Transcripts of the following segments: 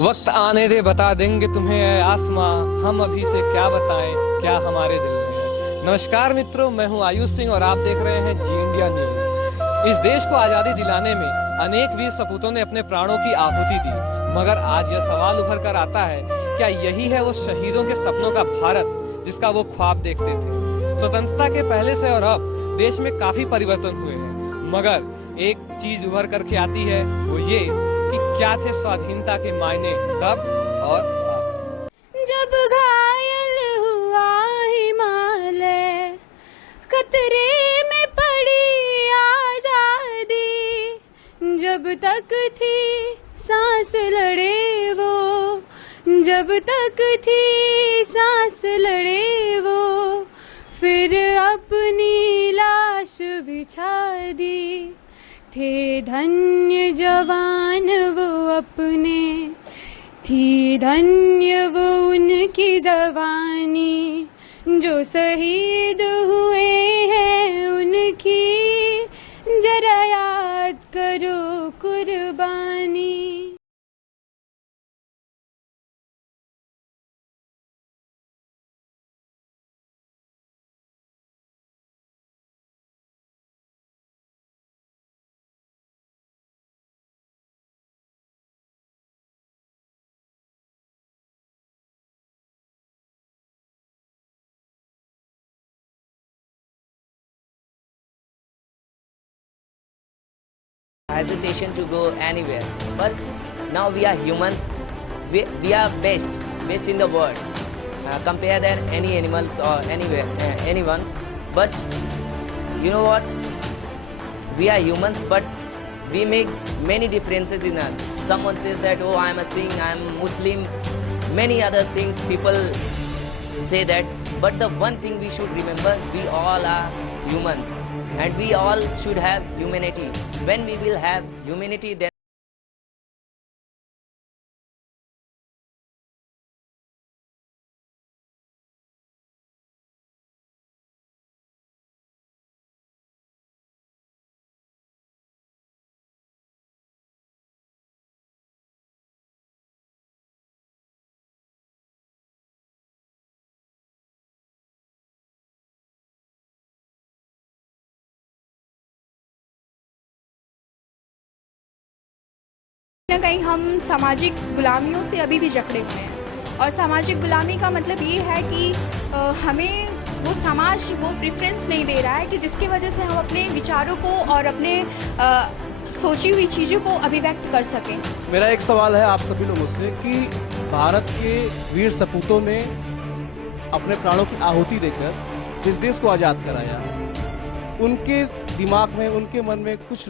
वक्त आने दे बता देंगे तुम्हें ऐ आसमां, हम अभी से क्या बताएं क्या हमारे दिल में है। नमस्कार मित्रों, मैं हूं आयुष सिंह और आप देख रहे हैं जी इंडिया न्यूज। इस देश को आज़ादी दिलाने में अनेक वीर सपूतों ने अपने प्राणों की आहुति दी, मगर आज यह सवाल उभर कर आता है, क्या यही है वो शहीदों के सपनों का भारत जिसका वो ख्वाब देखते थे। स्वतंत्रता के पहले से और अब देश में काफी परिवर्तन हुए हैं, मगर एक चीज उभर करके आती है, वो ये कि क्या थे स्वाधीनता के मायने तब और अब। जब घायल हुआ हिमालय, खतरे में पड़ी आजादी, जब तक थी सांस लड़े वो, जब तक थी सांस लड़े वो, फिर अपनी लाश बिछा दी। थे धन्य जवान वो अपने, थी धन्य वो उनकी जवानी, जो शहीद हुए हैं उनकी जरा याद करो कुर्बानी। Hesitation to go anywhere, but now we are humans. We are best in the world, compare than any animals or anyone's. But you know what, we are humans, but we make many differences in us. Someone says that, oh, I am a Sikh, I am Muslim, many other things people say that, but the one thing we should remember, we all are humans and we all should have humanity. When we will have humanity, then कहीं न कहीं हम सामाजिक गुलामियों से अभी भी जकड़े हुए हैं, और सामाजिक गुलामी का मतलब ये है कि हमें वो समाज वो प्रेफरेंस नहीं दे रहा है कि जिसकी वजह से हम अपने विचारों को और अपने सोची हुई चीज़ों को अभिव्यक्त कर सकें। मेरा एक सवाल है आप सभी लोगों से कि भारत के वीर सपूतों ने अपने प्राणों की आहुति देकर इस देश को आज़ाद कराया, उनके दिमाग में, उनके मन में कुछ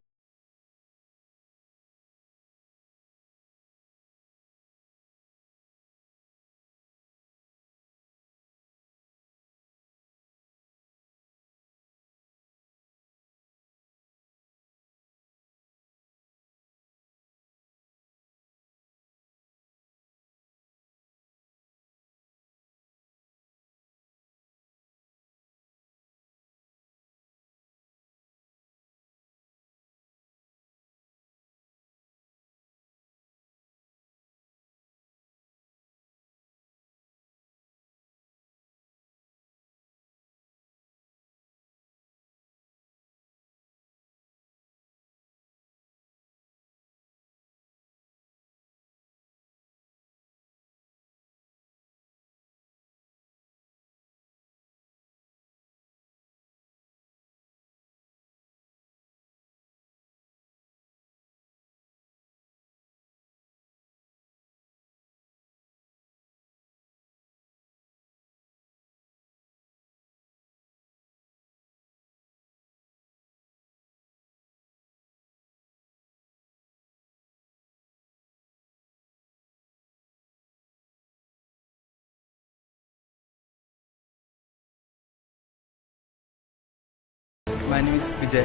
My name is विजय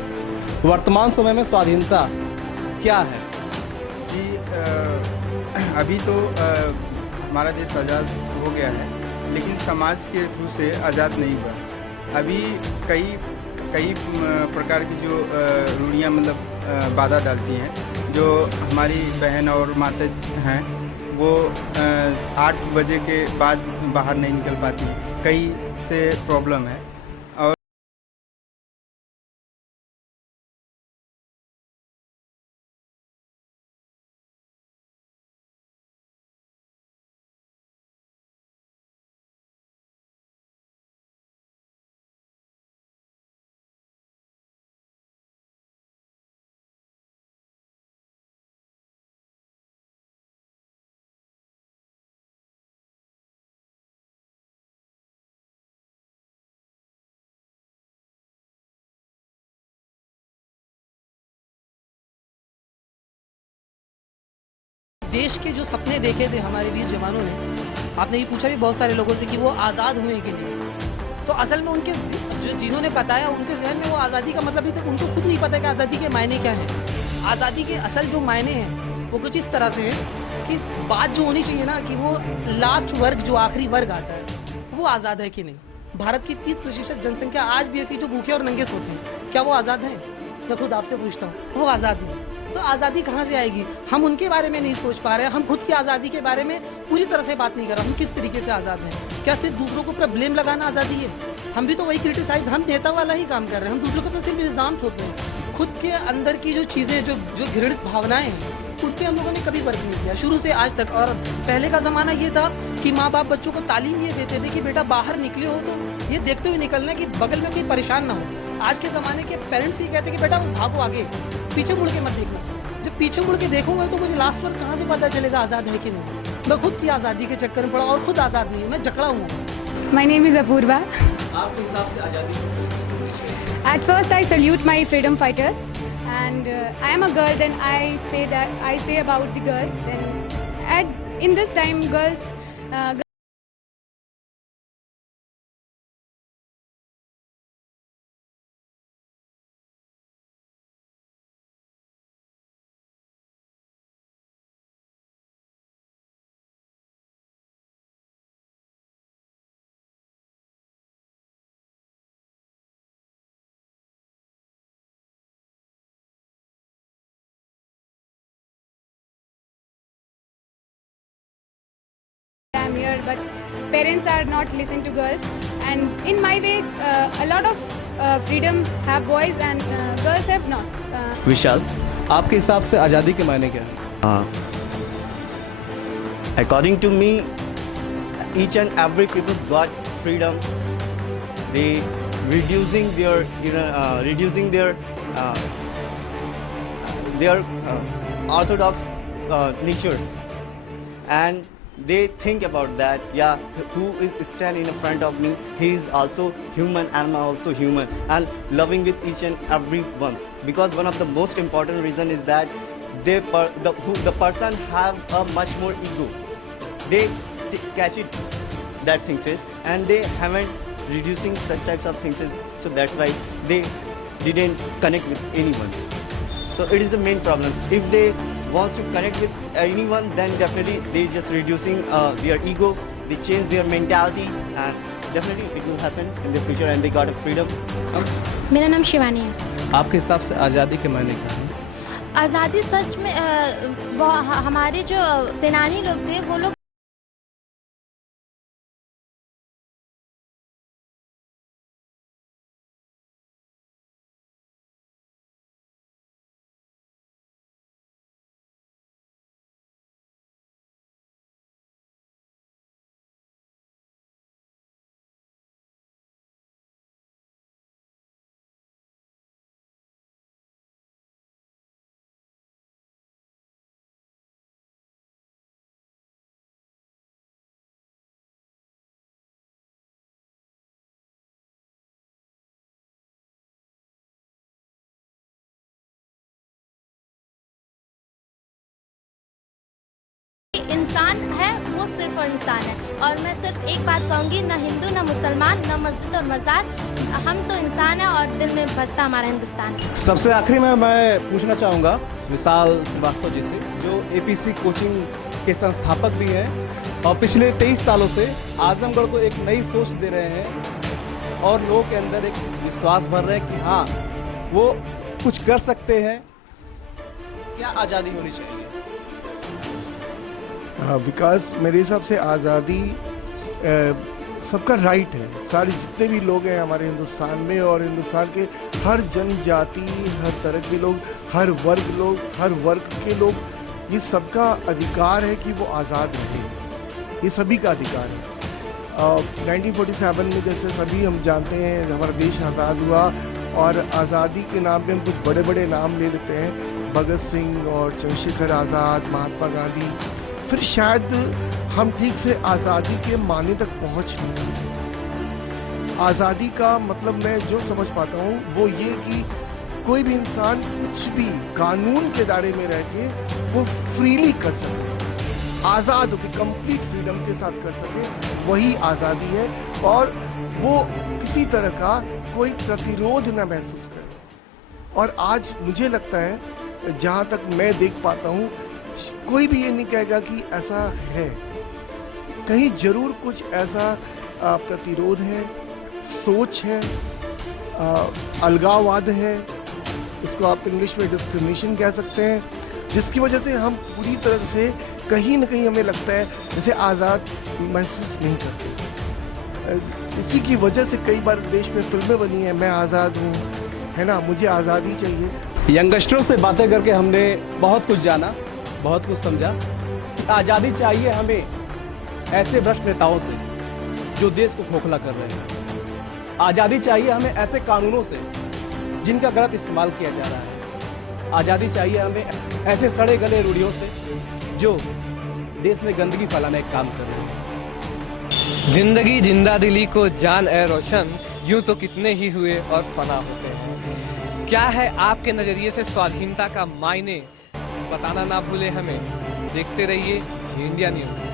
वर्तमान समय में स्वाधीनता क्या है? जी। अभी तो हमारा देश आज़ाद हो गया है, लेकिन समाज के थ्रू से आज़ाद नहीं हुआ। अभी कई प्रकार की जो रूढ़ियाँ मतलब बाधा डालती हैं, जो हमारी बहन और माता हैं वो 8 बजे के बाद बाहर नहीं निकल पाती, कई से प्रॉब्लम है। और देश के जो सपने देखे थे हमारे वीर जवानों ने, आपने ये पूछा भी बहुत सारे लोगों से कि वो आज़ाद हुए कि नहीं, तो असल में उनके जो जिन्होंने बताया उनके जहन में वो आज़ादी का मतलब अभी तक उनको खुद नहीं पता कि आज़ादी के मायने क्या हैं। आज़ादी के असल जो मायने हैं वो कुछ इस तरह से हैं कि बात जो होनी चाहिए ना कि वो लास्ट वर्ग जो आखिरी वर्ग आता है वो आज़ाद है कि नहीं। भारत की 30% जनसंख्या आज भी ऐसी जो भूखे और नंगे सोते हैं, क्या वो आज़ाद हैं? मैं खुद आपसे पूछता हूँ, वो आज़ाद नहीं। तो आज़ादी कहाँ से आएगी? हम उनके बारे में नहीं सोच पा रहे हैं, हम खुद की आज़ादी के बारे में पूरी तरह से बात नहीं कर रहे। हम किस तरीके से आज़ाद हैं? क्या सिर्फ दूसरों के ऊपर ब्लेम लगाना आज़ादी है? हम भी तो वही क्रिटिसाइज, हम नेता वाला ही काम कर रहे हैं, हम दूसरों के ऊपर सिर्फ इल्ज़ाम थोपते हैं। खुद के अंदर की जो चीज़ें जो घृणित भावनाएं हैं उन पर हम लोगों ने कभी वर्क नहीं किया शुरू से आज तक। और पहले का ज़माना ये था कि माँ बाप बच्चों को तालीम ये देते थे कि बेटा बाहर निकले हो तो ये देखते हुए निकलना है कि बगल में कोई परेशान ना हो। आज के ज़माने के पेरेंट्स ये कहते हैं कि बेटा भागो आगे, पीछे मुड़ के मत देखना। जब पीछे मुड़ के देखूंगा तो मुझे लास्ट पर कहाँ से पता चलेगा आज़ाद है कि नहीं। मैं खुद की आज़ादी के चक्कर में पड़ा और खुद आज़ाद नहीं हूँ, मैं जकड़ा हुआ। My name is Apurva. आपके हिसाब से आज़ादी किस तरीके की होनी चाहिए? At first, I salute my freedom fighters, and I am a girl. Then I say about the girls. Then in this time, girls. I'm here, but parents are not listening to girls. And in my way, a lot of freedom have boys and girls have not. विशाल, आपके हिसाब से आज़ादी के मायने क्या है? according to me, each and every people got freedom. They reducing their orthodox natures, and they think about that. Yeah, who is standing in front of me? He is also human, and I'm also human, and loving with each and every one. Because one of the most important reason is that the person have a much more ego. They catch it that things is, and they haven't reducing such types of things is, so that's why they didn't connect with anyone. So it is the main problem. If they wants to connect with anyone, then definitely they just reducing their ego, they change their mentality, and definitely it will happen in the future, and they got a freedom. मेरा नाम शिवानी है। आपके हिसाब से आज़ादी के मायने क्या है? आज़ादी सच में हमारे जो सेनानी लोग थे वो लोग इंसान है, वो सिर्फ और इंसान है। और मैं सिर्फ एक बात कहूँगी, ना हिंदू ना मुसलमान ना मस्जिद और मज़ार, हम तो इंसान हैं और दिल में बसता हमारा हिंदुस्तान। सबसे आखिरी में मैं पूछना चाहूँगा विशाल श्रीवास्तव जी से, जो APC कोचिंग के संस्थापक भी हैं और पिछले 23 सालों से आजमगढ़ को एक नई सोच दे रहे हैं और लोगों के अंदर एक विश्वास भर रहे हैं कि हाँ वो कुछ कर सकते हैं। क्या आज़ादी होनी चाहिए? हाँ, विकास मेरे हिसाब से आज़ादी सबका राइट है। सारे जितने भी लोग हैं हमारे हिंदुस्तान में और हिंदुस्तान के हर जनजाति, हर तरह के लोग, हर वर्ग के लोग, ये सबका अधिकार है कि वो आज़ाद रहे। ये सभी का अधिकार है। 1947 में जैसे सभी हम जानते हैं हमारा देश आज़ाद हुआ और आज़ादी के नाम पे हम कुछ बड़े बड़े नाम ले लेते हैं, भगत सिंह और चंद्रशेखर आज़ाद, महात्मा गांधी, फिर शायद हम ठीक से आज़ादी के मायने तक पहुंच नहीं पाते। आज़ादी का मतलब मैं जो समझ पाता हूँ वो ये कि कोई भी इंसान कुछ भी कानून के दायरे में रह के वो फ्रीली कर सके, आज़ाद होकर कंप्लीट फ्रीडम के साथ कर सके, वही आज़ादी है। और वो किसी तरह का कोई प्रतिरोध न महसूस करे। और आज मुझे लगता है जहाँ तक मैं देख पाता हूँ कोई भी ये नहीं कहेगा कि ऐसा है, कहीं जरूर कुछ ऐसा प्रतिरोध है, सोच है, अलगाववाद है, इसको आप इंग्लिश में डिस्क्रिमिनेशन कह सकते हैं, जिसकी वजह से हम पूरी तरह से कहीं ना कहीं हमें लगता है जैसे आज़ाद महसूस नहीं करते। इसी की वजह से कई बार देश में फिल्में बनी हैं, मैं आज़ाद हूँ, है ना, मुझे आज़ादी चाहिए। यंगस्टरों से बातें करके हमने बहुत कुछ जाना, बहुत कुछ समझा कि आज़ादी चाहिए हमें ऐसे भ्रष्ट नेताओं से जो देश को खोखला कर रहे हैं। आज़ादी चाहिए हमें ऐसे कानूनों से जिनका गलत इस्तेमाल किया जा रहा है। आज़ादी चाहिए हमें ऐसे सड़े गले रूढ़ियों से जो देश में गंदगी फैलाने का काम कर रहे हैं। जिंदगी जिंदा दिली को जान ए रोशन, यूं तो कितने ही हुए और फना होते हैं। क्या है आपके नजरिए से स्वाधीनता का मायने, बताना ना भूले हमें। देखते रहिए जी इंडिया न्यूज़।